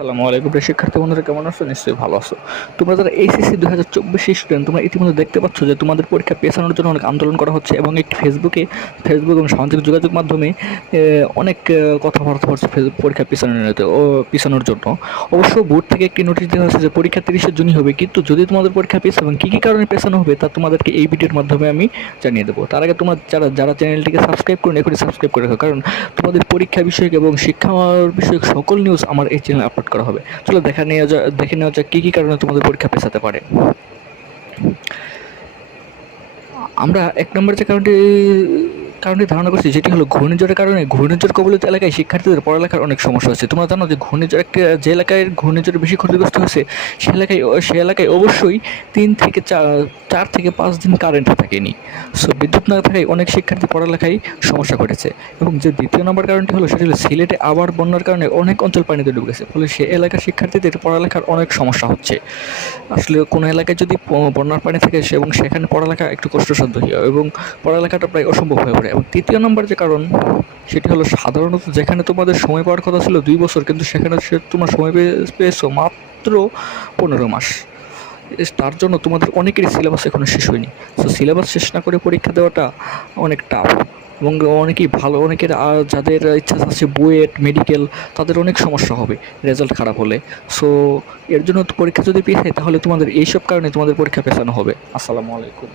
আসসালামু আলাইকুম প্রিয় শিক্ষার্থী বন্ধুরা, কেমন আছো? নিশ্চয়ই ভালো আছো। তোমরা যারা এইচএসসি 2024 স্টুডেন্ট, তোমরা ইতিমধ্যে দেখতে পাচ্ছ যে তোমাদের পরীক্ষা পেছানোর জন্য অনেক আন্দোলন করা হচ্ছে এবং একটি ফেসবুক এবং সামাজিক যোগাযোগ মাধ্যমে অনেক কথাবার্তা হচ্ছে পরীক্ষা পিছানোর জন্য। অবশ্য বোর্ড থেকে একটি নোটিশ দেওয়া হয়েছে যে পরীক্ষা 30শে জুনই হবে, কিন্তু যদি তোমাদের পরীক্ষা পেছানো এবং কী কী কারণে পেছানো হবে তা তোমাদেরকে এই ভিডিওর মাধ্যমে আমি জানিয়ে দেবো। তার আগে তোমরা যারা চ্যানেলটিকে সাবস্ক্রাইব করুন, এখনই সাবস্ক্রাইব করে রাখো, কারণ তোমাদের পরীক্ষা বিষয়ক এবং শিক্ষা বিষয়ক সকল নিউজ আমার এই চ্যানেলে আপলোড করা হবে। চলো দেখে নেওয়া যাক কী কী কারণে তোমাদের পরীক্ষা পেছাতে পারে। আমরা এক নম্বর যে কারণটি ধারণা করছি, যেটি হলো ঘূর্ণিঝড়ের কারণে ঘূর্ণিঝড় কবলিত এলাকায় শিক্ষার্থীদের পড়ালেখার অনেক সমস্যা হচ্ছে। তোমরা জানো যে যে এলাকায় ঘূর্ণিঝড়ে বেশি ক্ষতিগ্রস্ত হয়েছে সে এলাকায় অবশ্যই 4 থেকে 5 দিন কারেন্ট থাকেনি। সো বিদ্যুৎ না থাকায় অনেক শিক্ষার্থী পড়ালেখায় সমস্যা ঘটেছে। এবং যে দ্বিতীয় নম্বর কারণটি হলো, সেটি হলো সিলেটে আবার বন্যার কারণে অনেক অঞ্চল পানিতে ডুবে গেছে, ফলে সে এলাকার শিক্ষার্থীদের পড়ালেখার অনেক সমস্যা হচ্ছে। আসলে কোনো এলাকায় যদি বন্যার পানি থাকে এবং সেখানে পড়ালেখা একটু কষ্টসাধ্য হয় এবং পড়ালেখাটা প্রায় অসম্ভব হয়ে পড়ে। এবং তৃতীয় নম্বর যে কারণ, সেটি হলো সাধারণত যেখানে তোমাদের সময় পাওয়ার কথা ছিল 2 বছর, কিন্তু সেখানে তোমার সময় পেয়েছো মাত্র 15 মাস। তার জন্য তোমাদের অনেকেরই সিলেবাস এখনও শেষ হয়নি। সো সিলেবাস শেষ না করে পরীক্ষা দেওয়াটা অনেক টাফ। এবং অনেকের যাদের ইচ্ছা আছে বুয়েট মেডিকেল, তাদের অনেক সমস্যা হবে রেজাল্ট খারাপ হলে। সো এর জন্য পরীক্ষা যদি পিছায়, তাহলে তোমাদের এইসব কারণে তোমাদের পরীক্ষা পেছানো হবে। আসসালামু আলাইকুম।